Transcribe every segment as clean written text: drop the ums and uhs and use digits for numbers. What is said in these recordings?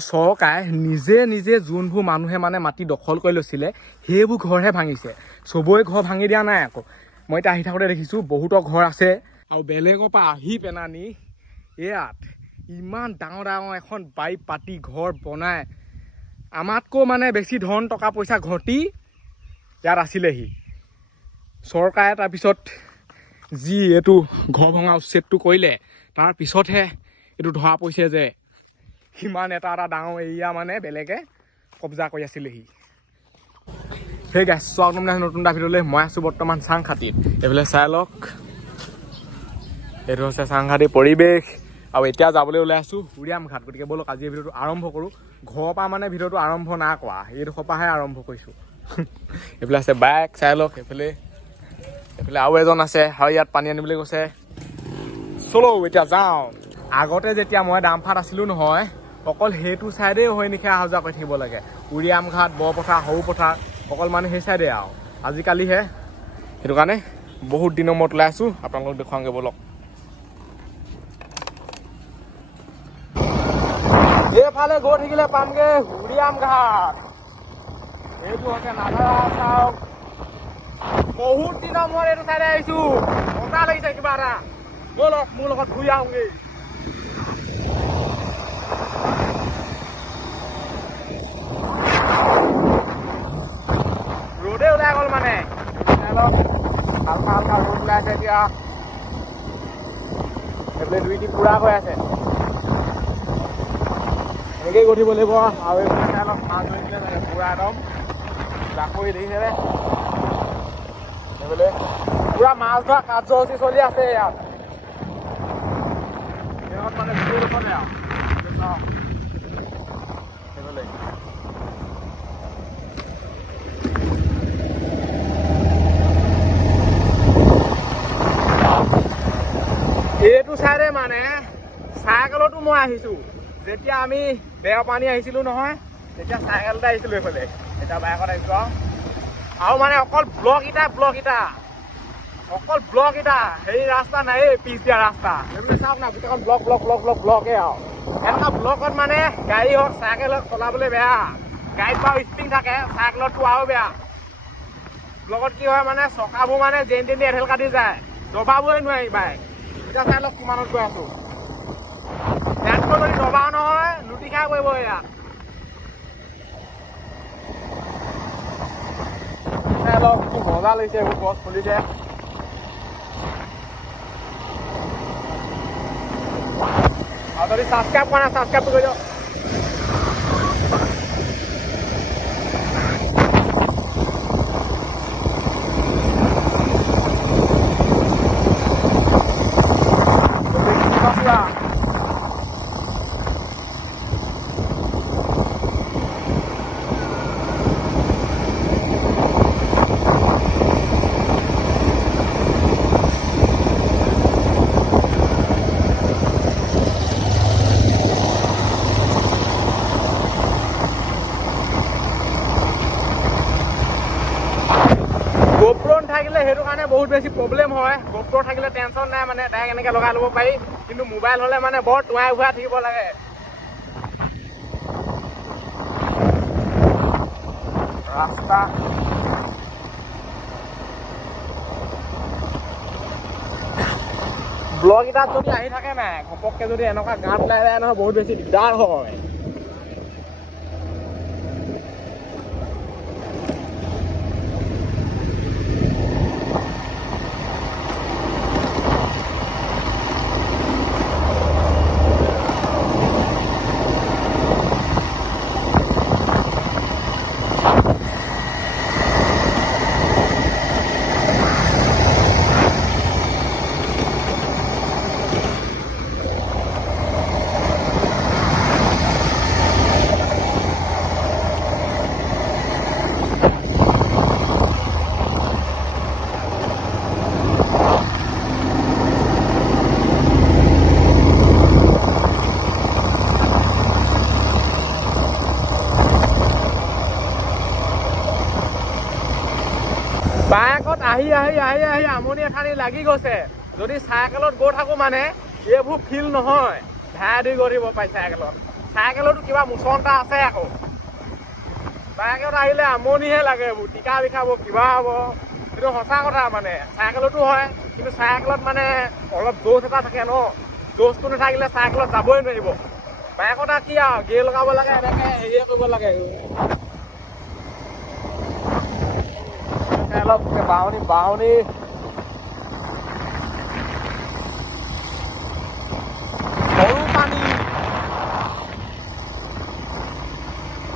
চৰকাৰে নিজে নিজে যোনবোৰ মানুহে মানে মাটি দখল কৰি লৈছিলে সেইবোৰ ঘৰহে ভাঙিছে। চবৰে ঘৰ ভাঙি দিয়া নাই আকৌ। মই এতিয়া আহি থাকোঁতে দেখিছোঁ বহুতৰ ঘৰ আছে আৰু বেলেগৰ পৰা আহি পেনানি ইয়াত ইমান ডাঙৰ ডাঙৰ এখন বাৰী পাতি ঘৰ বনাই আমাতকৈ মানে বেছি ধন টকা পইচা ঘটি ইয়াত আছিলেহি। চৰকাৰে তাৰপিছত যি এইটো ঘৰ ভঙা উচ্ছেদটো কৰিলে তাৰ পিছতহে এইটো ধৰা পৰিছে যে সিমান এটা ডাঙৰ এৰিয়া মানে বেলেগে কব্জা কৰি আছিলেহি। সেই গাইছ স্বাগতম নতুন এটা ভিডিঅ'লৈ। মই আছোঁ বৰ্তমান চাংখাতিত। এইফালে চাই লওক, এইটো হৈছে চাংখাতিৰ পৰিৱেশ আৰু এতিয়া যাবলৈ ওলাই আছোঁ উৰিয়াম ঘাট। গতিকে ব'লক আজি এই ভিডিঅ'টো আৰম্ভ কৰোঁ। ঘৰৰ পৰা মানে ভিডিঅ'টো আৰম্ভ নাই কৰা, এইডোখৰ পৰাহে আৰম্ভ কৰিছোঁ। এইফালে আছে বাইক চাই লওক, এইফালে আৰু এজন আছে আৰু ইয়াত পানী আনিবলৈ গৈছে। চলো এতিয়া যাওঁ। আগতে যেতিয়া মই ডামফাত আছিলোঁ নহয় অকল সেইটো চাইডেই হৈ নিশে অহা যোৱা কৰি থাকিব লাগে। উৰিয়াম ঘাট, বৰপথাৰ, সৰু পথাৰ অকল মানে সেই চাইডে আৰু আজিকালিহে। সেইটো কাৰণে বহুত দিনৰ মূৰত ওলাই আছোঁ, আপোনালোকক দেখুৱাওঁগৈ ব'লক। এইফালে গৈ থাকিলে পামগে উৰিয়াম ঘাট। এইটো হৈছে নাধাৰা চাওক। বহুত দিনৰ মূৰত এইটো চাইডে আহিছোঁ, মজা লাগিছে কিবা এটা। ব'লক মোৰ লগত ঘূৰি আহোঁগৈ। ৰ'দে ওলাই গ'ল মানে হালকা হালকা ৰ'দ ওলাই আছে এতিয়া। এইফালে দুই টি পুৰা হৈ আছে, এনেকেই গঠিব লাগিব। আৰু এইফালে চাই লওক মাছ ধৰিছিলে পুৰা একদম জাকৈ দেখিছেনে। এইফালে পুৰা মাছ ধৰা কাৰ্যসূচী চলি আছে ইয়াত। সিহঁত মানে গোটেইডোখৰতে আৰু এইফালে এইটো চাইডে মানে চাইকেলতো মই আহিছোঁ। যেতিয়া আমি দেওপানী আহিছিলোঁ নহয় তেতিয়া চাইকেলতে আহিছিলোঁ এইফালে, এতিয়া বাইকত আহিছোঁ আৰু মানে অকল ব্লক ইটা অকল ব্লক ইটা। হেৰি ৰাস্তা নাই, পিছ দিয়া ৰাস্তা। এইফালে চাওক না গোটেইখন ব্লকে আৰু এনেকুৱা ব্লকত মানে গাড়ী হওক চাইকেল হওক চলাবলৈ বেয়া। গাড়ীত বাৰু স্প্ৰিং থাকে, চাইকেলতটো আৰু বেয়া। ব্লকত কি হয় মানে চকাবোৰ মানে যেন তেনি এঢেল কাটি যায়, দবাবই নোৱাৰি বাইক। এতিয়া চাই লওক কিমানত গৈ আছোঁ। ইয়াতকৈ যদি দবা নহয় লুটি খাই পৰিব ইয়াত। চাই লওক কি মজা লাগিছে, এইবোৰ গছ ফুলিছে। আৰু যদি ছাবস্ক্ৰাইব কৰা নাই ছাবস্ক্ৰাইবটো কৰি দিয়ক। গোপ্ৰ থাকিলে সেইটো কাৰণে বহুত বেছি প্ৰব্লেম হয়। গোপ্ৰ থাকিলে টেনশ্যন নাই, মানে ডাইৰেক্ট এনেকৈ লগাই ল'ব পাৰি। কিন্তু মোবাইল হ'লে মানে বৰ টুৱাই ঘূৰাই থাকিব লাগে। ৰাস্তা ব্লক এটাত যদি আহি থাকে নাই ঘপককৈ যদি এনেকুৱা গাঁত ওলাই যায় নহয় বহুত বেছি দিগদাৰ হয়। বাইকত আহি আমনি এঠানি লাগি গৈছে। যদি চাইকেলত গৈ থাকো মানে এইবোৰ ফিল নহয়, ভাই দি গৈ থাকিব পাৰি চাইকেলত। চাইকেলতো কিবা মোচন এটা আছে আকৌ বাইকত আহিলে আমনিহে লাগে এইবোৰ টিকা বিষাব কিবা হ'ব সেইটো সঁচা কথা মানে চাইকেলতো হয় কিন্তু চাইকেলত মানে অলপ জোচ এটা থাকে ন জোচটো নাথাকিলে চাইকেলত যাবই নোৱাৰিব বাইকত কি আৰু গিয়েৰ লগাব লাগে এনেকে হেৰিয়ে কৰিব লাগে অলপ বাহনি বাহনি সৰু পানী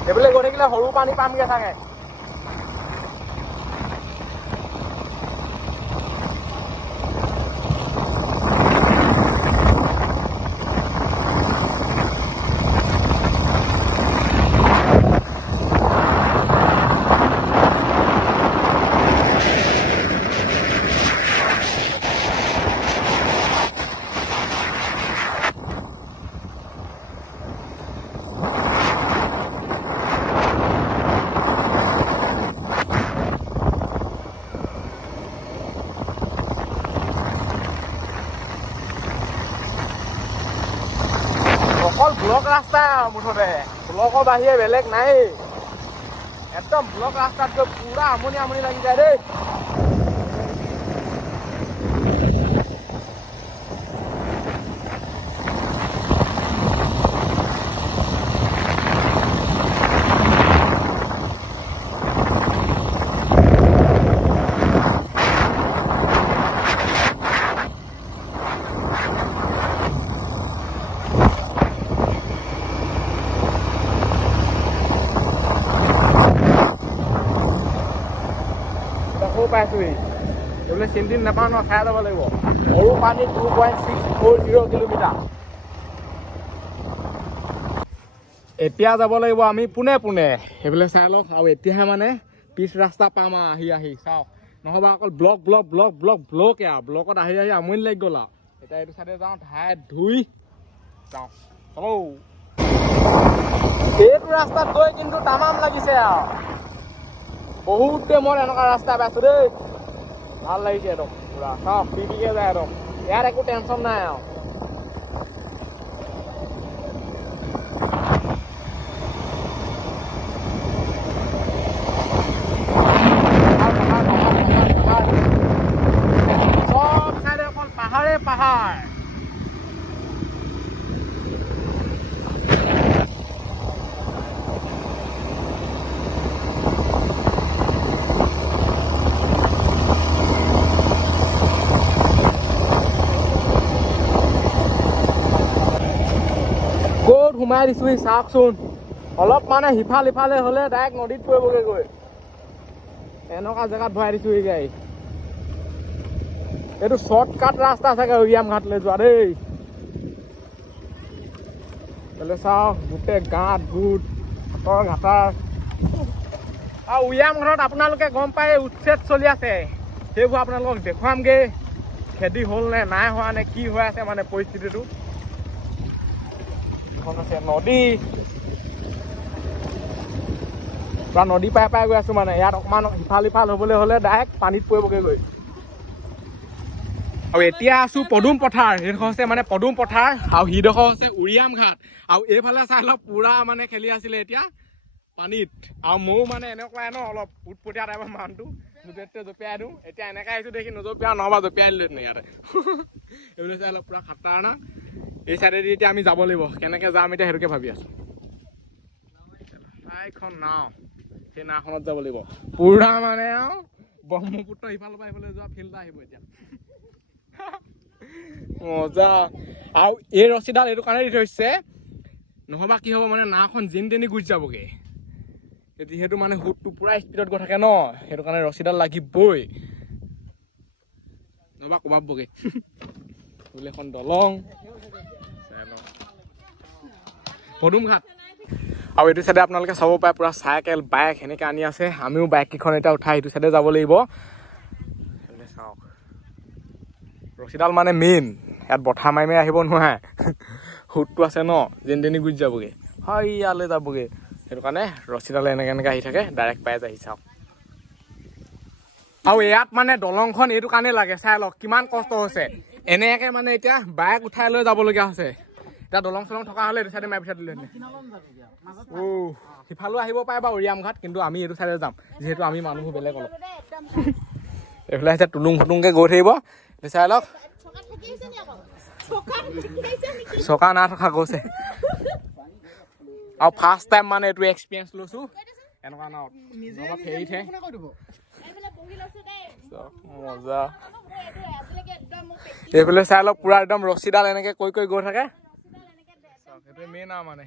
এইবোলে গৈ থাকিলে সৰু পানী পামগে চাগে অকল ব্লক ৰাস্তা মুঠতে ব্লকৰ বাহিৰে বেলেগ নাই একদম ব্লক ৰাস্তাত গৈ পুৰা আমনি আমনি লাগি যায় দেই পাইছোহি এইবোলে চিন্তিত নাপাওঁ ন খাই যাব লাগিব সৰু পানী 2.640 কিলোমিটাৰ এতিয়া যাব লাগিব আমি পোনে পোনে সেইফালে চাই লওক আৰু এতিয়াহে মানে পিছ ৰাস্তা পাম আহি আহি চাওক নহ'বা অকল ব্লক ব্লক ব্লক ব্লক ব্লকে আৰু ব্লকত আহি আহি আমনি লাগি গ'ল আৰু এতিয়া এইটো চাইডে যাওঁ ধাই ধুই যাওঁ এইটো ৰাস্তাত গৈ কিন্তু তামাম লাগিছে আৰু বহুত মই এনেকুৱা ৰাস্তা পাইছো দেই ভাল লাগিছে একদম পুৰা চব পিটিকে যায় একদম ইয়াত একো টেনচন নাই আৰু চব চাইডে অকল পাহাৰে পাহাৰ সোমাই দিছো চাওকচোন অলপ মানে সিফাল ইফালে হলে ডাইৰেক্ট নদীত পৰিবগৈ গৈ এনেকুৱা জেগাত ভৰাই দিছো এই গাড়ী এইটো শ্বৰ্টকাট ৰাস্তা চাগে উৰিয়াম ঘাটলৈ যোৱা দেই চাওক গোটেই গাঁত গোট হাতৰ ঘাটাৰ আৰু উৰিয়াম ঘাটত আপোনালোকে গম পাই উচ্ছেদ চলি আছে সেইবোৰ আপোনালোকক দেখুৱামগে খেতি হ'ল নে নাই হোৱা নে কি হৈ আছে মানে পৰিস্থিতিটো আছে নদী বা নদী পাই পাই গৈ আছো মানে ইয়াত অকমান ইফাল ইফাল হবলৈ হলে ডাইৰেক্ট পানীত পৰিবগৈ গৈ আৰু এতিয়া আছো পদুম পথাৰ সেইডোখৰ হৈছে মানে পদুম পথাৰ আৰু সিডোখৰ হৈছে উৰিয়াম ঘাট আৰু এইফালে চাই লওক পুৰা মানে খেলি আছিলে এতিয়া পানীত আৰু ময়ো মানে এনেকুৱাই ন অলপ উৎপতীয়া টাইপৰ মানুহটো জপিয়াই দিওঁ এতিয়া এনেকে আহিছো দেখি নজপিয়া নহবা জপিয়াই দিলো ইয়াতে এইবিলাক চাই অলপ পুৰা খাটাৰনা এই চাইডেদি এতিয়া আমি যাব লাগিব কেনেকে যাম এতিয়া সেইটোকে ভাবি আছো এখন নাও সেই নাওখনত যাব লাগিব পুৰা মানে আৰু ব্ৰহ্মপুত্ৰ ইফালৰ পৰা ইফালে যোৱা ফিল্ড আহিব এতিয়া মজা আৰু এই ৰছীডাল এইটো কাৰণে দি থৈছে নহবা কি হ'ব মানে নাওখন যেন তেনি গুচি যাবগে যিহেতু মানে সুতটো পুৰা স্পীডত গৈ থাকে ন সেইটো কাৰণে ৰছীডাল লাগিবই নহবা কবাবগে বোলে এখন দলং পদুম ঘাট আৰু এইটো চাইডে আপোনালোকে চাব পাৰে পুৰা চাইকেল বাইক সেনেকে আনি আছে আমিও বাইক কেইখন এতিয়া উঠাই এইটো চাইডে যাব লাগিব চাওক ৰছীডাল মানে মেইন ইয়াত বঠা মাৰি মাৰি আহিব নোৱাৰে সুতটো আছে ন যেন তেনি গুচি যাবগে হয় ইয়ালৈ যাবগে সেইটো কাৰণে ৰছীডালে এনেকে এনেকে আহি থাকে ডাইৰেক্ট পাই যায় চাওক আৰু ইয়াত মানে দলংখন এইটো কাৰণে লাগে চাই লওক কিমান কষ্ট হৈছে এনেকে মানে এতিয়া বাইক উঠাই লৈ যাবলগীয়া হৈছে এতিয়া দলং চলং থকা হ'লে এইটো চাইডে মাৰি পঠিয়াই দিলে সিফালেও আহিব পাৰে বা উৰিয়াম ঘাট কিন্তু আমি এইটো চাইডে যাম যিহেতু আমি মানুহবোৰ বেলেগ অলপ এইফালে আহিছে টুলুং ফটুংকে গৈ থাকিব চাই লওক চকা না থকা গৈছে আৰু ফাৰ্ষ্ট টাইম মানে এইটো এক্সপিৰিয়েঞ্চ লৈছো এনেকুৱা নাও ফেৰীতহে মজা এইফালে চাই লওক পুৰা একদম ৰছীডাল এনেকে কৈ কৈ গৈ থাকে সেইটোৱে মেইন আৰু মানে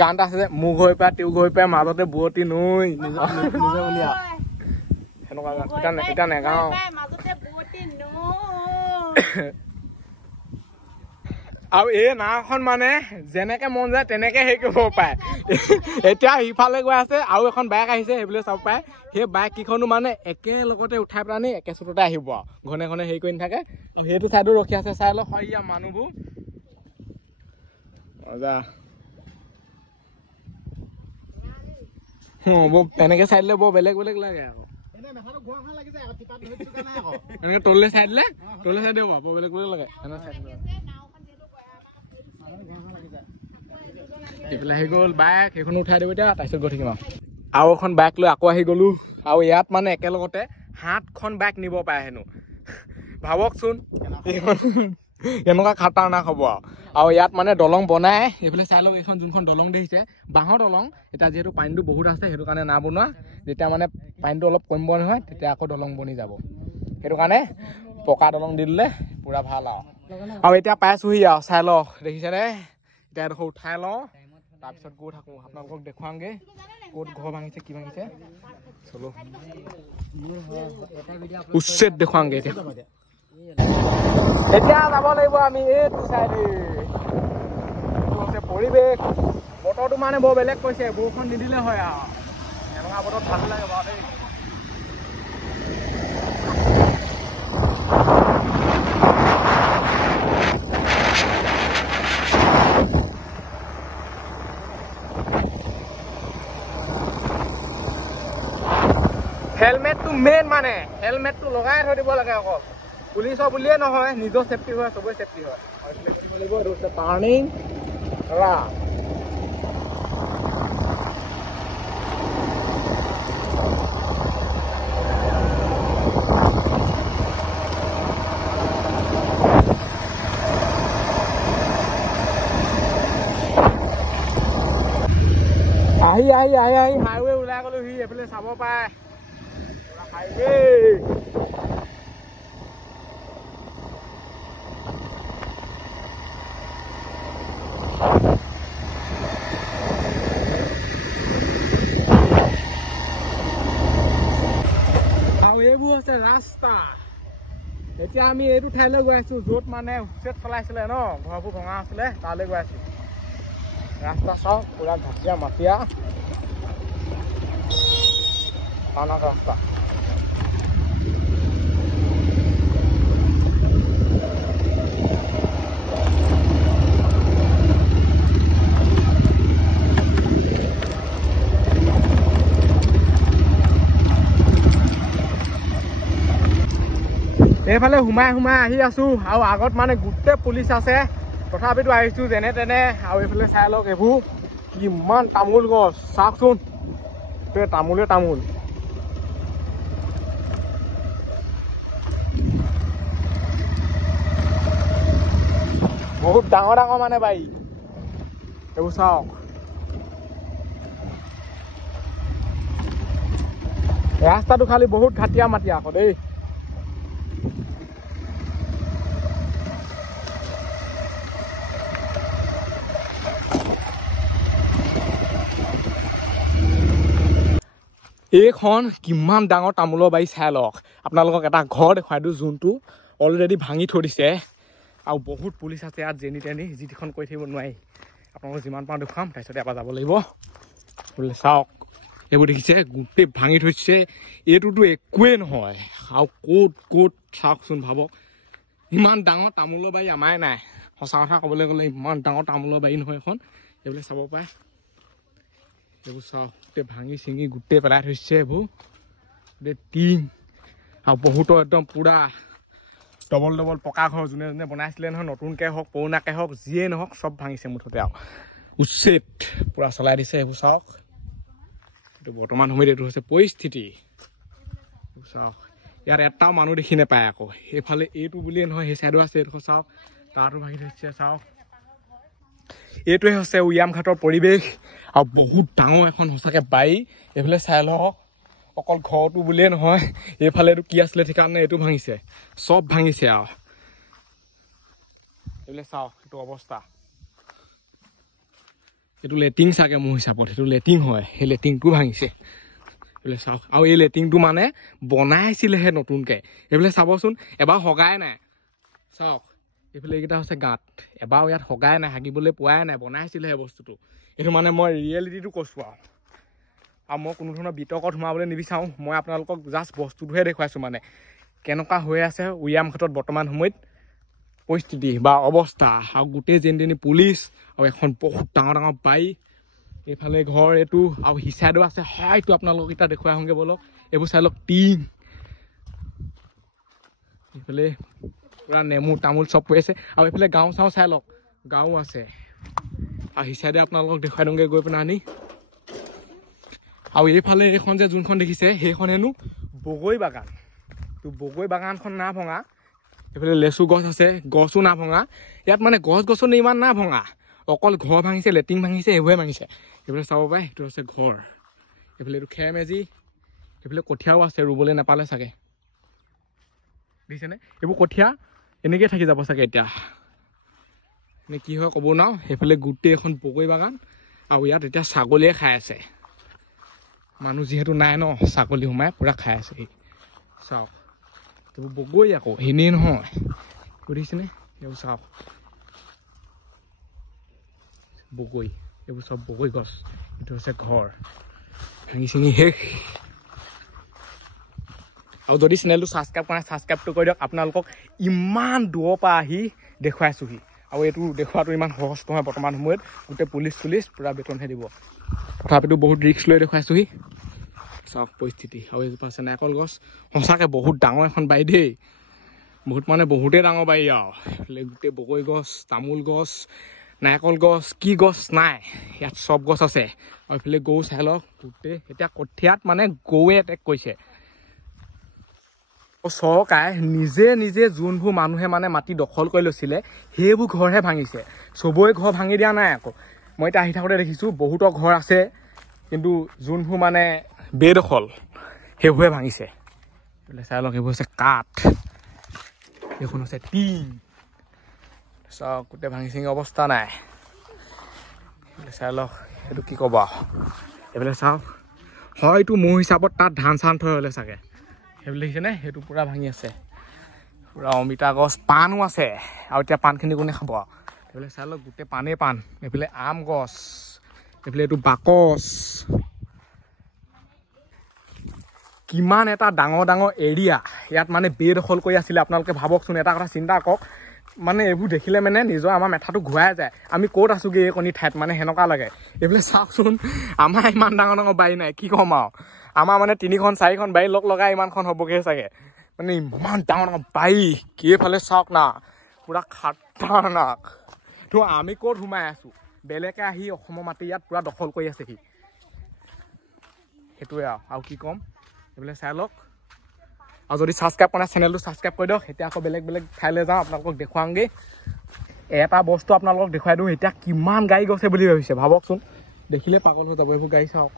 গান এটা আছে যে মোক হৈ পাই তেওঁ গৈ পাই মাজতে বুৱতী নৈ সেনেকুৱা গান এতিয়া নেগাওঁ আৰু এই নাওখন মানে যেনেকে মন যায় তেনেকে হেৰি কৰিব পাৰে এতিয়া সিফালে গৈ আছে আৰু এখন বাইক আহিছে সেইবুলি চাব পাৰে সেই বাইক কেইখনো মানে একেলগতে উঠাই পেলাই একে চুটতে আহিব আৰু ঘনে ঘনে হেৰি কৰি নাথাকে সেইটো চাইডো ৰখি আছে চাই লওক হয় মানুহবোৰ মজা তেনেকে চাই দিলে বৰ বেলেগ বেলেগ লাগে আকৌ এনেকে তললে চাই দিলে বৰ বেলেগ বেলেগ লাগে সেইফালে আহি গ'ল বাইক সেইখন উঠাই দিব এতিয়া তাৰপিছত গৈ থাকিম আৰু এখন বাইক লৈ আকৌ আহি গ'লো আৰু ইয়াত মানে একেলগতে 7খন বাইক নিব পাৰে হেনো ভাবকচোন এনেকুৱা খাতাৰনাক হ'ব আৰু ইয়াত মানে দলং বনাই এইফালে চাই লওক এইখন যোনখন দলং দেখিছে বাঁহৰ দলং এতিয়া যিহেতু পানীটো বহুত আছে সেইটো কাৰণে না বনোৱা যেতিয়া মানে পানীটো অলপ কমিব নহয় তেতিয়া আকৌ দলং বনি যাব সেইটো কাৰণে পকা দলং দি দিলে পুৰা ভাল আৰু এতিয়া পাইছোহি আৰু চাই লওক দেখিছেনে এতিয়া এডোখৰ উঠাই লওঁ তাৰপিছত গৈ থাকোঁ আপোনালোকক দেখুৱাওঁগে ক'ত ঘৰ ভাঙিছে কি ভাঙিছে চলো উচ্ছেদ দেখুৱাওঁগে এতিয়া যাব লাগিব আমি এইটো চাইডে পৰিৱেশ বতৰটো মানে বৰ বেলেগ কৈছে বৰষুণ নিদিলে হয় আৰু এনেকুৱা বতৰত ভাল লাগে বাৰু দেই হেলমেটটো মেইন মানে হেলমেটটো লগাই থৈ দিব লাগে অকল পুলিচৰ বুলিয়ে নহয় নিজৰ চেফটি হয় চবৰে চেফটি হয় টাৰ্ণিং আহি হাইৱে ওলাই গ'লো সি এইফালে চাব পাৰে হাইৱে আৰু এইবোৰ হৈছে ৰাস্তা এতিয়া আমি এইটো ঠাইলৈ গৈ আছো য'ত মানে উচ্ছেদ চলাইছিলে ন ঘৰবোৰ ভঙা আছিলে তালৈ গৈ আছো ৰাস্তা চাওক পুৰা ঘাটিয়া মাটিয়া ৰাস্তা এইফালে সোমাই আহি আছো আৰু আগত মানে গোটেই পুলিচ আছে তথাপিতো আহিছো যেনে তেনে আৰু এইফালে চাই লওক এইবোৰ কিমান তামোল গছ চাওকচোন তামোলে তামোল বহুত ডাঙৰ ডাঙৰ মানে বাৰী এইবোৰ চাওক ৰাস্তাটো খালি বহুত ঘাটিয়া মাটিয়া আকৌ দেই এইখন কিমান ডাঙৰ তামোলৰ বাৰী চাই লওক আপোনালোকক এটা ঘৰ দেখুৱাই দিওঁ যোনটো অলৰেডি ভাঙি থৈ দিছে আৰু বহুত পুলিচ আছে ইয়াত যেনি তেনি যিটিখন কৈ থাকিব নোৱাৰি আপোনালোকক যিমান পাওঁ দেখুৱাম তাৰপিছতে এবাৰ যাব লাগিব বোলে চাওক এইবোৰ দেখিছে গোটেই ভাঙি থৈছে এইটোতো একোৱেই নহয় আৰু ক'ত চাওকচোন ভাবক ইমান ডাঙৰ তামোলৰ বাৰী আমাৰে নাই সঁচা কথা ক'বলৈ গ'লে ইমান ডাঙৰ তামোলৰ বাৰী নহয় এখন এইবিলাক চাব পাৰে এইবোৰ চাওক গোটেই ভাঙি চিঙি গোটেই পেলাই থৈছে এইবোৰ গোটেই টিং আৰু বহুতো একদম পুৰা ডবল ডবল পকা ঘৰ যোনে যোনে বনাইছিলে নহয় নতুনকৈ হওক পুৰণাকৈ হওক যিয়ে নহওক চব ভাঙিছে মুঠতে আৰু উচ্ছেদ পুৰা চলাই দিছে এইবোৰ চাওক এইটো বৰ্তমান সময়ত এইটো হৈছে পৰিস্থিতি চাওক ইয়াত এটাও মানুহ দেখি নাপায় আকৌ সেইফালে এইটো বুলিয়ে নহয় সেই চাইডো আছে এইডোখৰ চাওক তাতো ভাঙি থৈছে চাওক এইটোৱে হৈছে উয়াম ঘাটৰ পৰিৱেশ আৰু বহুত ডাঙৰ এখন সঁচাকৈ বাৰী এইফালে চাই লওক অকল ঘৰটো বুলিয়ে নহয় এইফালে এইটো কি আছিলে ঠিকানে এইটো ভাঙিছে চব ভাঙিছে আৰু এইফালে চাওক এইটো অৱস্থা এইটো লেটিং চাগে মোৰ হিচাপত সেইটো লেটিং হয় সেই লেটিংটো ভাঙিছে এইফালে চাওক আৰু এই লেটিংটো মানে বনাইছিলেহে নতুনকৈ এইফালে চাবচোন এবাৰ হগাই নাই চাওক এইফালে এইকেইটা হৈছে গাঁত এবাৰ ইয়াত হগাই নাই হাগিবলৈ পোৱাই নাই বনাইছিলেহে বস্তুটো এইটো মানে মই ৰিয়েলিটিটো কৈছোঁ আৰু মই কোনো ধৰণৰ বিতৰ্কত সোমাবলৈ নিবিচাৰোঁ মই আপোনালোকক জাষ্ট বস্তুটোহে দেখুৱাইছোঁ মানে কেনেকুৱা হৈ আছে উয়াম ঘাটত বৰ্তমান সময়ত পৰিস্থিতি বা অৱস্থা আৰু গোটেই যেনি পুলিচ আৰু এখন বহুত ডাঙৰ ডাঙৰ বাৰী এইফালে ঘৰ এইটো আৰু হিচাইডো আছে হয়তো আপোনালোকক এতিয়া দেখুৱাই আহোঁগৈ বলক এইবোৰ চাই লওক টিং এইফালে পুৰা নেমু তামোল চব হৈ আছে আৰু এইফালে গাঁও চাওঁ চাই লওক গাঁও আছে আৰু হিচাইডে আপোনালোকক দেখুৱাই দিওঁগৈ গৈ পিনে আনি আৰু এইফালে এইখন যে যোনখন দেখিছে সেইখন হেনো বগৰী বাগান তো বগৰী বাগানখন না ভঙা এইফালে লেচু গছ আছে গছো না ভঙা ইয়াত মানে গছ গছনি ইমান না ভঙা অকল ঘৰ ভাঙিছে লেট্ৰিন ভাঙিছে এইবোৰে ভাঙিছে এইফালে চাব পাৰে এইটো হৈছে ঘৰ এইফালে এইটো খেৰ মেজি এইফালে কঠীয়াও আছে ৰুবলৈ নাপালে চাগে দেখিছেনে এইবোৰ কঠীয়া এনেকৈ থাকি যাব চাগে এতিয়া এনে কি হয় ক'ব নোৱাৰো সেইফালে গোটেই এখন বগৰী বাগান আৰু ইয়াত এতিয়া ছাগলীয়ে খাই আছে মানুহ যিহেতু নাই ন ছাগলী সোমাই পুৰা খাই আছে চাওক এইবোৰ বগৰী আকৌ এনেই নহয় বুজিছেনে এইবোৰ চাওক বগৰী এইবোৰ চব বগৰী গছ এইটো হৈছে ঘৰ ভাঙি চিঙি শেষ আৰু যদি চেনেলটো ছাবস্ক্ৰাইব কৰা নাই ছাবস্ক্ৰাইবটো কৰি দিয়ক আপোনালোকক ইমান দূৰৰ পৰা আহি দেখুৱাইছোঁহি আৰু এইটো দেখুৱাটো ইমান সহজ নহয় বৰ্তমান সময়ত গোটেই পুলিচ চুলিচ পুৰা বেতনহে দিব তথাপিতো বহুত ৰিস্ক লৈ দেখুৱাইছোঁহি চাওক পৰিস্থিতি আৰু এইজোপা আছে নাৰিকল গছ সঁচাকৈ বহুত ডাঙৰ এখন বাৰী দেই বহুত মানে বহুতেই ডাঙৰ বাৰী আৰু এইফালে গোটেই বগৰী গছ তামোল গছ নাৰিকল গছ কি গছ নাই ইয়াত চব গছ আছে আৰু এইফালে গৰু চাই লওক গোটেই এতিয়া কঠীয়াত মানে গৰুৱে এটেক কৰিছে চৰকাৰে নিজে নিজে যোনবোৰ মানুহে মানে মাটি দখল কৰি লৈছিলে সেইবোৰ ঘৰহে ভাঙিছে চবৰে ঘৰ ভাঙি দিয়া নাই আকৌ মই এতিয়া আহি থাকোঁতে দেখিছোঁ বহুতৰ ঘৰ আছে কিন্তু যোনবোৰ মানে বেদখল সেইবোৰে ভাঙিছে চাই লওক এইবোৰ হৈছে কাঠ এইখন হৈছে টিং চাওক গোটেই ভাঙি চিঙি অৱস্থা নাই চাই লওক এইটো কি ক'ব এইফালে চাওক হয়তো মোৰ হিচাপত তাত ধান চান থৈ হ'লে চাগে সেইবোৰ দেখিছেনে সেইটো পূৰা ভাঙি আছে পূৰা অমিতা গছ পাণো আছে আৰু এতিয়া পাণখিনি কোনে খাব এইফালে চাই লওক গোটেই পাণেই পাণ এইফালে আম গছ এইফালে এইটো বাকচ কিমান এটা ডাঙৰ ডাঙৰ এৰিয়া ইয়াত মানে বেদখল কৰি আছিলে আপোনালোকে ভাবকচোন এটা কথা চিন্তা কৰক মানে এইবোৰ দেখিলে মানে নিজৰ আমাৰ মেথাটো ঘূৰাই যায় আমি ক'ত আছোগৈ এই কণী ঠাইত মানে সেনেকুৱা লাগে এইফালে চাওকচোন আমাৰ ইমান ডাঙৰ ডাঙৰ বাৰী নাই কি ক'ম আৰু আমাৰ মানে 3খন 4খন বাৰী লগাই ইমানখন হ'বগৈ চাগে মানে ইমান ডাঙৰ ডাঙৰ বাৰী কেইফালে চাওক না পুৰা খাটাৰনাক তো আমি ক'ত সোমাই আছোঁ বেলেগে আহি অসমৰ মাটি ইয়াত পুৰা দখল কৰি আছেহি সেইটোৱে আৰু কি ক'ম এইবিলাক চাই লওক আৰু যদি ছাবস্ক্ৰাইব কৰা নাই চেনেলটো ছাবস্ক্ৰাইব কৰি দিয়ক এতিয়া আকৌ বেলেগ বেলেগ ঠাইলৈ যাওঁ আপোনালোকক দেখুৱাওঁগৈ এটা বস্তু আপোনালোকক দেখুৱাই দিওঁ এতিয়া কিমান গাড়ী গৈছে বুলি ভাবিছে ভাবকচোন দেখিলে পাগল হৈ যাব এইবোৰ গাড়ী চাওক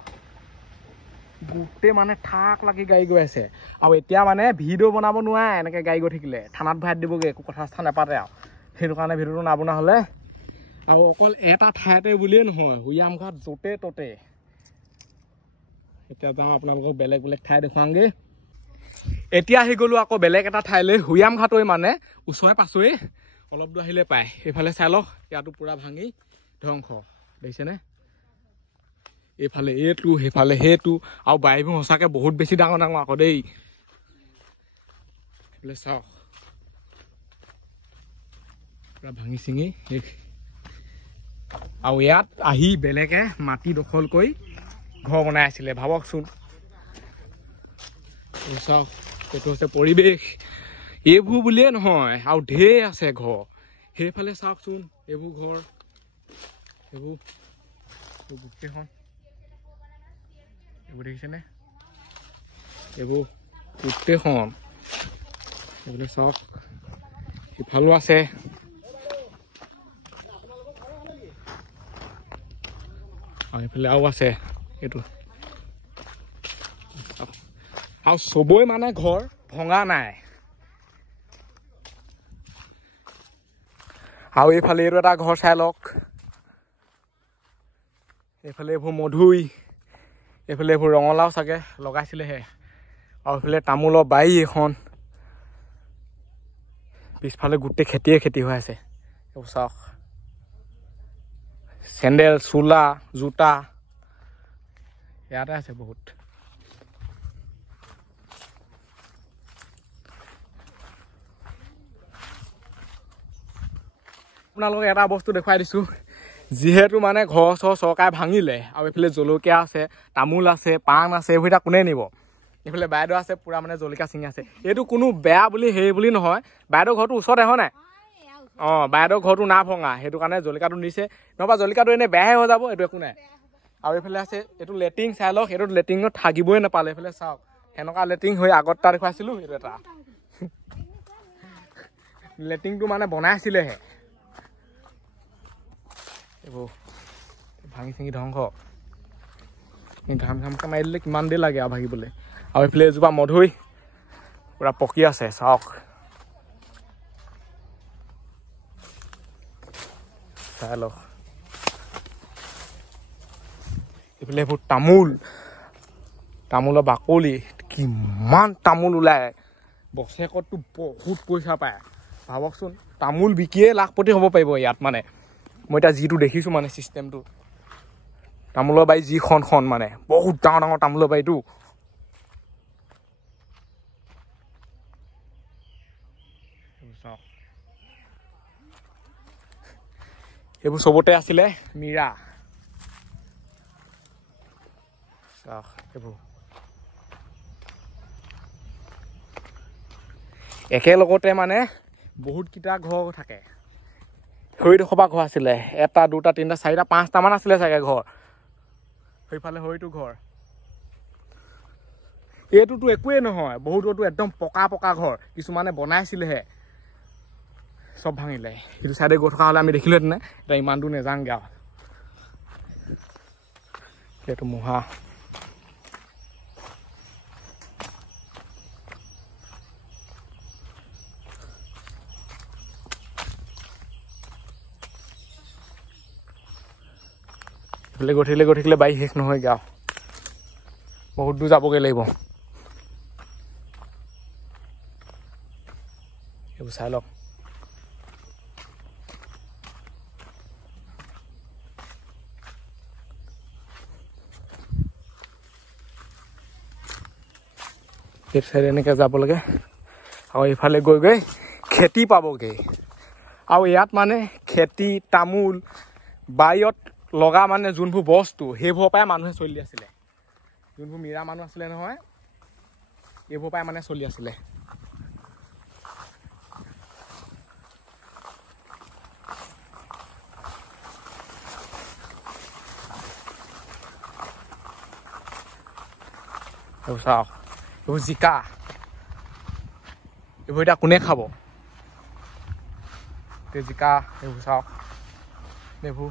গোটেই মানে ঠাক লাগি গাড়ী গৈ আছে আৰু এতিয়া মানে ভিডিঅ' বনাব নোৱাৰে এনেকৈ গাড়ী গৈ থাকিলে থানাত ভৰাই দিবগৈ একো কথা চথা নাপাতে আৰু সেইটো কাৰণে ভিডিঅ'টো নবনোৱা হ'লে আৰু অকল এটা ঠাইতে বুলিয়ে নহয় উয়াম ঘাট য'তে ত'তে এতিয়া যাওঁ আপোনালোকক বেলেগ বেলেগ ঠাই দেখুৱাওঁগৈ এতিয়া আহি গ'লোঁ আকৌ বেলেগ এটা ঠাইলৈ উয়াম ঘাটৈ মানে ওচৰে পাছৰে অলপ দূৰ আহিলে পায় এইফালে চাই লওক ইয়াতো পূৰা ভাঙি ধ্বংস দেখিছেনে এইফালে এইটো সেইফালে সেইটো আৰু বাৰীবোৰ সঁচাকৈ বহুত বেছি ডাঙৰ ডাঙৰ আকৌ দেই এইফালে চাওক পূৰা ভাঙি চিঙি শেষ আৰু ইয়াত আহি বেলেগে মাটি দখল কৰি ঘৰ বনাই আছিলে ভাবকচোন চাওক এইটো হৈছে পৰিৱেশ এইবোৰ বুলিয়ে নহয় আৰু ঢেৰ আছে ঘৰ সেইফালে চাওকচোন এইবোৰ ঘৰ এইবোৰ গোটেইখন এইবোৰ দেখিছেনে এইবোৰ গোটেইখন এইবোৰ চাওক সিফালো আছে আৰু এইফালে আৰু আছে এইটো আৰু চবই মানে ঘৰ ভঙা নাই আৰু এইফালে এইটো এটা ঘৰ চাই লওক এইফালে এইবোৰ মধুই এইফালে এইবোৰ ৰঙালাও চাগে লগাইছিলেহে আৰু এইফালে তামোলৰ বাৰী এখন পিছফালে গোটেই খেতিয়ে খেতি হৈ আছে এইবোৰ চাওক চেণ্ডেল চোলা জোতা ইয়াতে আছে বহুত আপোনালোকক এটা বস্তু দেখুৱাই দিছোঁ যিহেতু মানে ঘৰ চৰ চৰকাৰে ভাঙিলে আৰু এইফালে জলকীয়া আছে তামোল আছে পাণ আছে এইবোৰ এতিয়া কোনে নিব এইফালে বাইদেউ আছে পূৰা মানে জলকীয়া ছিঙি আছে এইটো কোনো বেয়া বুলি সেই বুলি নহয় বাইদেউ ঘৰটো ওচৰতে হয় নাই অঁ বাইদেউ ঘৰটো না ভঙা সেইটো কাৰণে জলকীয়াটো নিছে নহবা জলকীয়াটো এনেই বেয়াহে হৈ যাব এইটো একো নাই আৰু এইফালে আছে এইটো লেট্ৰিন চাই লওক এইটো লেট্ৰিনত থাকিবই নাপালে এইফালে চাওক সেনেকুৱা লেট্ৰিন হৈ আগত তাত দেখুৱাইছিলোঁ এইটো এটা লেট্ৰিনটো মানে বনাইছিলেহে এইবোৰ ভাঙি চিঙি ধ্বংস ঘাম ঘামকৈ মাৰি দিলে কিমান দেৰি লাগে আৰু ভাঙিবলৈ আৰু এইফালে এজোপা মধুই পূৰা পকি আছে চাওক চাই লওক এইফালে এইবোৰ তামোলৰ বাকলি কিমান তামোল ওলায় বছৰেকততো বহুত পইচা পায় ভাবকচোন তামোল বিকিয়ে লাখপতি হ'ব পাৰিব ইয়াত মানে মই এতিয়া যিটো দেখিছোঁ মানে চিষ্টেমটো তামোলৰ বাৰী যিখন মানে বহুত ডাঙৰ ডাঙৰ তামোলৰ বাৰীটো এইবোৰ চবতে আছিলে মীৰা চাওক এইবোৰ একেলগতে মানে বহুতকেইটা ঘৰ থাকে সেইডোখৰ ঘৰ আছিলে এটা দুটা তিনিটা চাৰিটা পাঁচটামান আছিলে চাগে ঘৰ সেইফালে হয়তো ঘৰ এইটোতো একোৱেই নহয় বহুততো একদম পকা ঘৰ কিছুমানে বনাইছিলেহে চব ভাঙিলে সেইটো চাইডে গৈ থকা হ'লে আমি দেখিলোহেঁতেন এতিয়া ইমান দূৰ নেযাওঁগৈ আৰু এইটো মুহা এইফালে গৈ থাকিলে বাৰী শেষ নহয়গৈ আৰু বহুত দূৰ যাবগৈ লাগিব এইবোৰ চাই লওক সেইটো চাইডে এনেকৈ যাব লাগে আৰু এইফালে গৈ খেতি পাবগৈ আৰু ইয়াত মানে খেতি তামোল বাৰীত লগা মানে যোনবোৰ বস্তু সেইবোৰৰ পৰাই মানুহে চলি আছিলে যোনবোৰ মীৰা মানুহ আছিলে নহয় এইবোৰৰ পৰাই মানে চলি আছিলে এইবোৰ চাওক এইবোৰ জিকা এইবোৰ এতিয়া কোনে খাব জিকা এইবোৰ চাওক এইবোৰ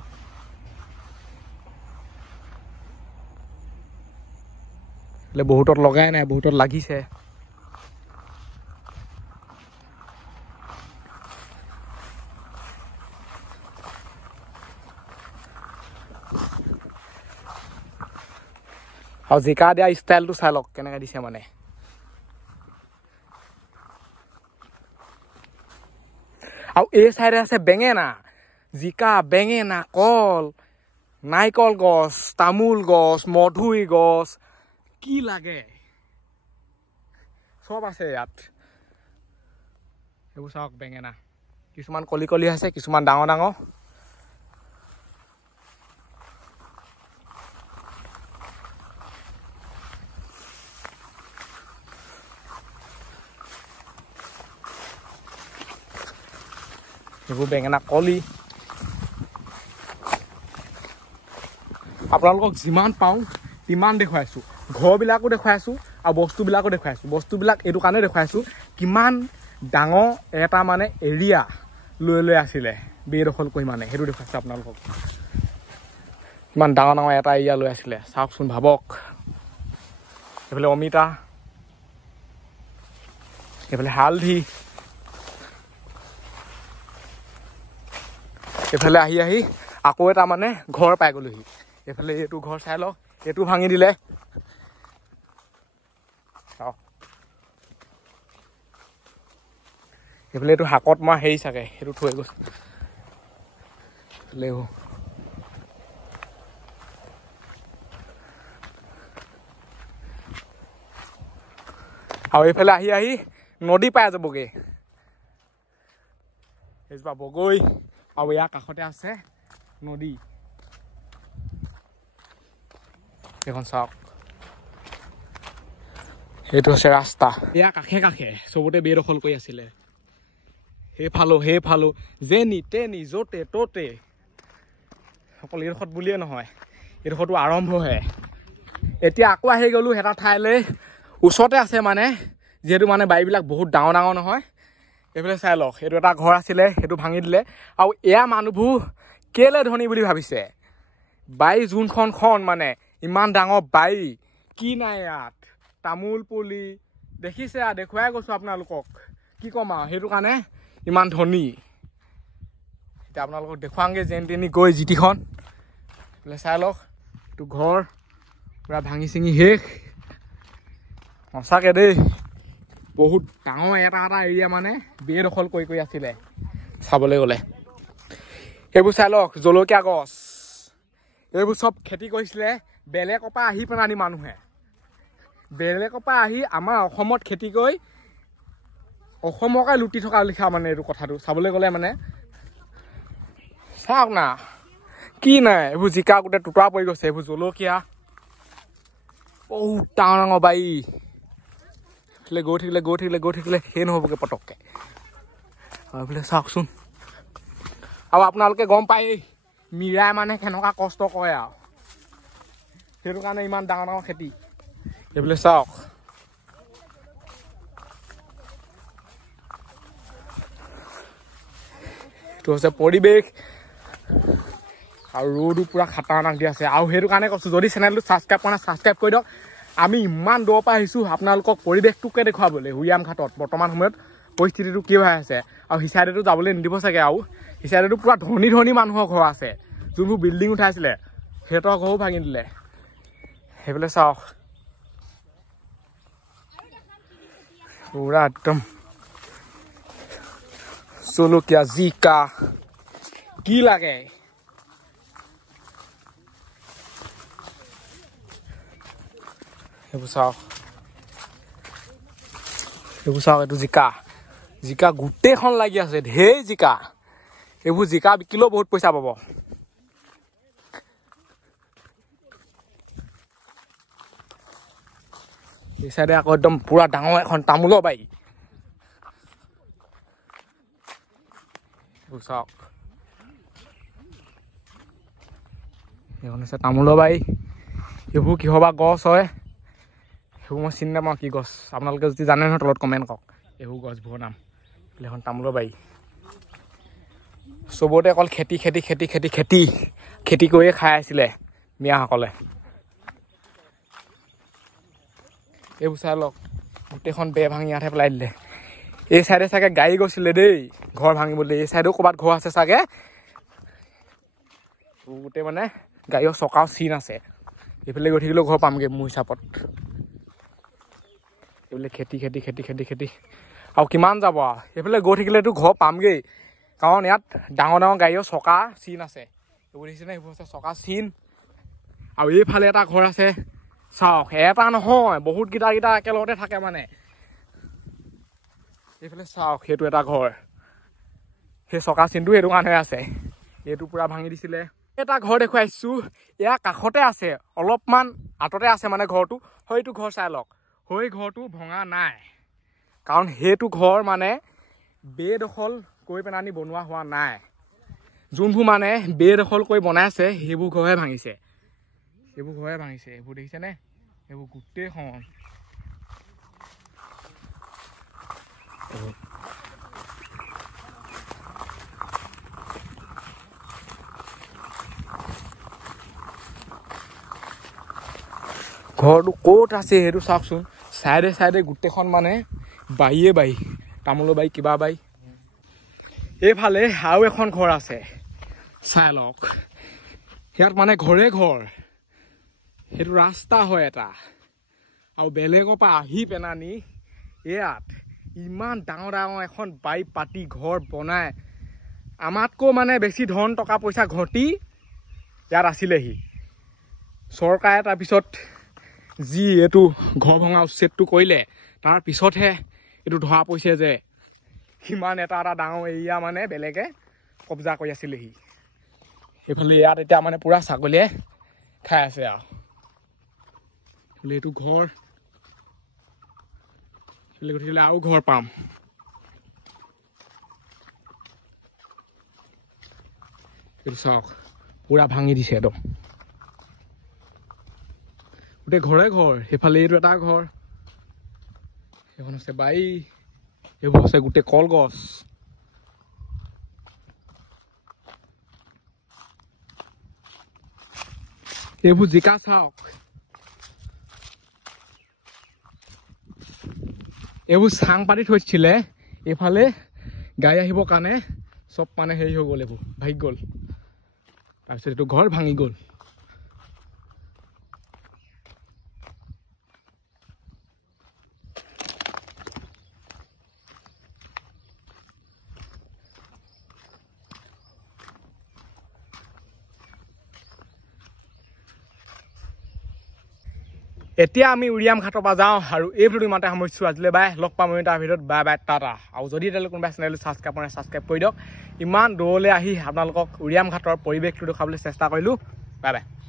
বহুতত লগাই নাই বহুতত লাগিছে আৰু জিকা দিয়া ষ্টাইলটো চাই লওক কেনেকৈ দিছে মানে আৰু এই চাইডে আছে বেঙেনা জিকা বেঙেনা কল নাৰিকল গছ তামোল গছ মধুৰি গছ কি লাগে চব আছে ইয়াত এইবোৰ চাওক বেঙেনা কিছুমান কলি আছে কিছুমান ডাঙৰ এইবোৰ বেঙেনা কলি আপোনালোকক যিমান পাওঁ তিমান দেখুৱাইছোঁ ঘৰবিলাকো দেখুৱাইছোঁ আৰু বস্তুবিলাকো দেখুৱাইছোঁ বস্তুবিলাক এইটো কাৰণে দেখুৱাইছোঁ কিমান ডাঙৰ এটা মানে এৰিয়া লৈ আছিলে বেদখল কৰি মানে সেইটো দেখুৱাইছোঁ আপোনালোকক কিমান ডাঙৰ এটা এৰিয়া লৈ আছিলে চাওকচোন ভাবক এইফালে অমিতা এইফালে হালধি এইফালে আহি আকৌ এটা মানে ঘৰ পাই গ'লোহি এইফালে এইটো ঘৰ চাই লওক এইটো ভাঙি দিলে এইফালে এইটো শাকত মই হেৰি চাগে সেইটো থৈ গৈছে এইফালে আৰু এইফালে আহি নদী পাই যাবগৈ সেইজোপা বগৈ আৰু ইয়াৰ কাষতে আছে নদী এইখন চাওক এইটো হৈছে ৰাস্তা ইয়াৰ কাষে চবতে বেদখল কৰি আছিলে সেইফালো যে নিতেনি য'তে ত'তে অকল এইডোখৰত বুলিয়ে নহয় এইডোখৰটো আৰম্ভহে এতিয়া আকৌ আহি গ'লো এটা ঠাইলৈ ওচৰতে আছে মানে যিহেতু মানে বাৰীবিলাক বহুত ডাঙৰ নহয় এইফালে চাই লওক এইটো এটা ঘৰ আছিলে সেইটো ভাঙি দিলে আৰু এয়া মানুহবোৰ কেলে ধনী বুলি ভাবিছে বাৰী যোনখন মানে ইমান ডাঙৰ বাৰী কি নাই ইয়াত তামোল পুলি দেখিছে দেখুৱাই গৈছোঁ আপোনালোকক কি ক'ম আৰু সেইটো কাৰণে ইমান ধনী এতিয়া আপোনালোকক দেখুৱাওঁগৈ যেন তেনি গৈ জিটিখন এইফালে চাই লওক এইটো ঘৰ পূৰা ভাঙি চিঙি শেষ সঁচাকৈ দেই বহুত ডাঙৰ এটা এৰিয়া মানে বেদখল কৰি আছিলে চাবলৈ গ'লে এইবোৰ চাই লওক জলকীয়া গছ এইবোৰ চব খেতি কৰিছিলে বেলেগৰ পৰা আহি পেলানি মানুহে বেলেগৰ পৰা আহি আমাৰ অসমত খেতি কৰি অসমকে লুটি থকা লিখা মানে এইটো কথাটো চাবলৈ গ'লে মানে চাওক না কি নাই এইবোৰ জিকা গোটেই টুকুৰা পৰি গৈছে এইবোৰ জলকীয়া বহুত ডাঙৰ বাৰী গৈ থাকিলে সেই নহ'বগৈ পটককৈ আৰু এইফালে চাওকচোন আৰু আপোনালোকে গম পায় মীৰাই মানে কেনেকুৱা কষ্ট কৰে আৰু সেইটো কাৰণে ইমান ডাঙৰ খেতি এইফালে চাওক এইটো হৈছে পৰিৱেশ আৰু ৰ'দো পূৰা খাটাৰনাক দি আছে আৰু সেইটো কাৰণে কৈছোঁ যদি চেনেলটো ছাবস্ক্ৰাইব কৰা নাই ছাবস্ক্ৰাইব কৰি দিয়ক আমি ইমান দূৰৰ পৰা আহিছোঁ আপোনালোকক পৰিৱেশটোকে দেখুৱাবলৈ হুৰিয়াম ঘাটত বৰ্তমান সময়ত পৰিস্থিতিটো কি হৈ আছে আৰু সিচাইডেতো যাবলৈ নিদিব চাগে আৰু সিচাইডেতো পূৰা ধনী মানুহৰ ঘৰ আছে যোনবোৰ বিল্ডিং উঠাইছিলে সিহঁতৰ ঘৰো ভাঙি দিলে সেইফালে চাওক পূৰা একদম জলকীয়া জিকা কি লাগে এইবোৰ চাওক এইটো জিকা গোটেইখন লাগি আছে ঢেৰ জিকা এইবোৰ জিকা বিকিলেও বহুত পইচা পাব এই চাইডে আকৌ একদম পুৰা ডাঙৰ এখন তামোলৰ বাৰী চাওক এইখন হৈছে তামোলৰ বাৰী এইবোৰ কিহৰ বা গছ হয় সেইবোৰ মই চিনি নাপাওঁ কি গছ আপোনালোকে যদি জানে নহয় তলত কমেণ্ট কৰক এইবোৰ গছবোৰৰ নাম এখন তামোলৰ বাৰী চবতে অকল খেতি কৰিয়ে খাই আছিলে মিয়াসকলে এইবোৰ চাই লওক গোটেইখন বেৰ ভাঙি ইয়াতহে পেলাই দিলে এই চাইডে চাগে গাড়ী গৈছিলে দেই ঘৰ ভাঙিবলৈ এই চাইডেও ক'ৰবাত ঘৰ আছে চাগে গোটেই মানে গাড়ীৰ চকাও চিন আছে এইফালে গৈ থাকিলেও ঘৰ পামগৈ মোৰ হিচাপত এইফালে খেতি আৰু কিমান যাব আৰু এইফালে গৈ থাকিলেতো ঘৰ পামগৈ কাৰণ ইয়াত ডাঙৰ গাড়ীৰ চকা চিন আছে এইবোৰ দেখিছেনে এইবোৰ আছে চকা চিন আৰু এইফালে এটা ঘৰ আছে চাওক এটা নহয় বহুত কেইটা একেলগতে থাকে মানে এইফালে চাওক সেইটো এটা ঘৰ সেই চকা চিনটো সেইটো কাৰণে আছে এইটো পূৰা ভাঙি দিছিলে এটা ঘৰ দেখুৱাইছোঁ ইয়াৰ কাষতে আছে অলপমান আঁতৰতে আছে মানে ঘৰটো সেইটো ঘৰ চাই লওক সেই ঘৰটো ভঙা নাই কাৰণ সেইটো ঘৰ মানে বেদখল কৈ পেনানি বনোৱা হোৱা নাই যোনবোৰ মানে বেদখল কৰি বনাই আছে সেইবোৰ ঘৰহে ভাঙিছে এইবোৰ দেখিছেনে এইবোৰ গোটেইখন ঘৰটো ক'ত আছে সেইটো চাওকচোন চাইডে চাইডে গোটেইখন মানে বাৰীয়ে বাৰী তামোলৰ বাৰী কিবা বাৰী এইফালে আৰু এখন ঘৰ আছে চাই লওক ইয়াত মানে ঘৰে ঘৰ সেইটো ৰাস্তা হয় এটা আৰু বেলেগৰ পৰা আহি পেনানি ইয়াত ইমান ডাঙৰ ডাঙৰ এখন বাৰী পাতি ঘৰ বনাই আমাতকৈ মানে বেছি ধন টকা পইচা ঘটি ইয়াত আছিলেহি চৰকাৰে তাৰপিছত যি এইটো ঘৰ ভঙা উচ্ছেদটো কৰিলে তাৰ পিছতহে এইটো ধৰা পৰিছে যে সিমান এটা ডাঙৰ এৰিয়া মানে বেলেগে কব্জা কৰি আছিলেহি সেইফালে ইয়াত এতিয়া মানে পুৰা ছাগলীয়ে খাই আছে আৰু এইটো ঘৰ গতিকে আৰু ঘৰ পাম এইটো চাওক পুৰা ভাঙি দিছে একদম গোটেই ঘৰে ঘৰ সেইফালে এইটো এটা ঘৰ সেইখন আছে বাৰী এইবোৰ আছে গোটেই কলগছ এইবোৰ জিকা চাওক এইবোৰ চাং পাতি থৈছিলে এইফালে গাড়ী আহিবৰ কাৰণে চব মানে হেৰি হৈ গ'ল এইবোৰ ভাগি গ'ল তাৰপিছত এইটো ঘৰ ভাঙি গ'ল এতিয়া আমি উৰিয়াম ঘাটৰ পৰা যাওঁ আৰু এই ভিডিঅ'টো ইমানতে সামৰিছোঁ আজিলৈ বাই লগ পাম তাৰ ভিডিঅ'ত বাই টাটা আৰু যদি এতিয়ালৈ কোনোবাই চেনেলটো ছাবস্ক্ৰাইব কৰি দিয়ক ইমান দূৰলৈ আহি আপোনালোকক উৰিয়াম ঘাটৰ পৰিৱেশটো দেখাবলৈ চেষ্টা কৰিলোঁ বাই